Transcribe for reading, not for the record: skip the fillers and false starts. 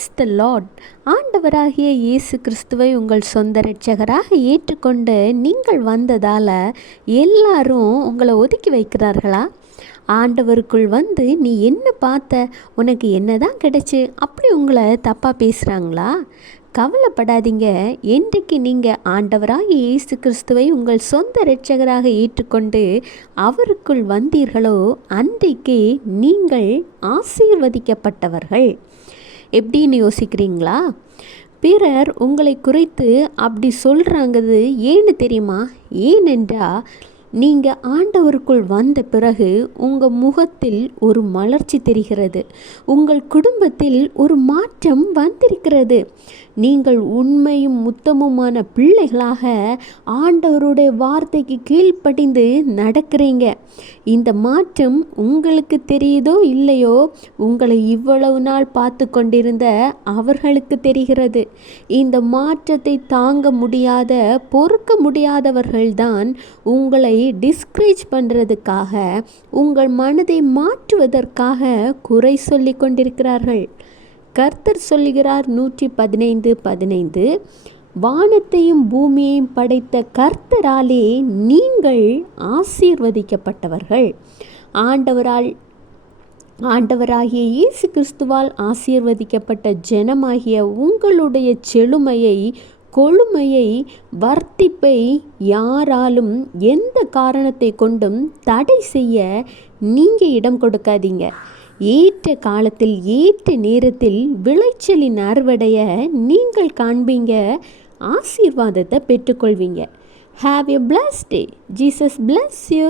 Praise the Lord. ஆண்டவராகிய இயேசு கிறிஸ்துவை உங்கள் சொந்த இரட்சகராக ஏற்றுக்கொண்டு நீங்கள் வந்ததால் எல்லாரும் உங்களை ஒதுக்கி வைக்கிறார்களா? ஆண்டவருக்குள் வந்து நீ என்ன பார்த்த, உனக்கு என்ன தான் கிடைச்சி, அப்படி உங்களை தப்பாக பேசுகிறாங்களா? கவலைப்படாதீங்க. என்றைக்கு நீங்கள் ஆண்டவராகிய இயேசு கிறிஸ்துவை உங்கள் சொந்த இரட்சகராக ஏற்றுக்கொண்டு அவருக்குள் வந்தீர்களோ அன்றைக்கே நீங்கள் ஆசீர்வதிக்கப்பட்டவர்கள். எப்படின்னு யோசிக்கிறீங்களா? பிறர் உங்களை குறித்து அப்படி சொல்கிறாங்கிறது ஏன்னு தெரியுமா? ஏனென்றால் நீங்கள் ஆண்டவருக்குள் வந்த பிறகு உங்கள் முகத்தில் ஒரு மலர்ச்சி தெரிகிறது, உங்கள் குடும்பத்தில் ஒரு மாற்றம் வந்திருக்கிறது. நீங்கள் உண்மையும் முத்தமுமான பிள்ளைகளாக ஆண்டவருடைய வார்த்தைக்கு கீழ்ப்படிந்து நடக்கிறீங்க. இந்த மாற்றம் உங்களுக்கு தெரியுதோ இல்லையோ, உங்களை இவ்வளவு நாள் பார்த்து கொண்டிருந்த அவர்களுக்கு தெரிகிறது. இந்த மாற்றத்தை தாங்க முடியாத, பொறுக்க முடியாதவர்கள்தான் உங்களை டிஸ்கரேஜ் பண்ணுறதுக்காக, உங்கள் மனதை மாற்றுவதற்காக குறை சொல்லி கொண்டிருக்கிறார்கள். கர்த்தர் சொல்லுகிறார் 115:15, வானத்தையும் பூமியையும் படைத்த கர்த்தராலே நீங்கள் ஆசீர்வதிக்கப்பட்டவர்கள். ஆண்டவராகிய இயேசு கிறிஸ்துவால் ஆசீர்வதிக்கப்பட்ட ஜனமாகிய உங்களுடைய செழுமையை, கொழுமையை, வர்த்திப்பை யாராலும் எந்த காரணத்தை கொண்டும் தடை செய்ய நீங்கள் இடம் கொடுக்காதீங்க. ஏற்ற காலத்தில் ஏற்ற நேரத்தில் விளைச்சலின் அறுவடையை நீங்கள் காண்பீங்க, ஆசீர்வாதத்தை பெற்றுக்கொள்வீங்க. Have a blessed day. Jesus bless you.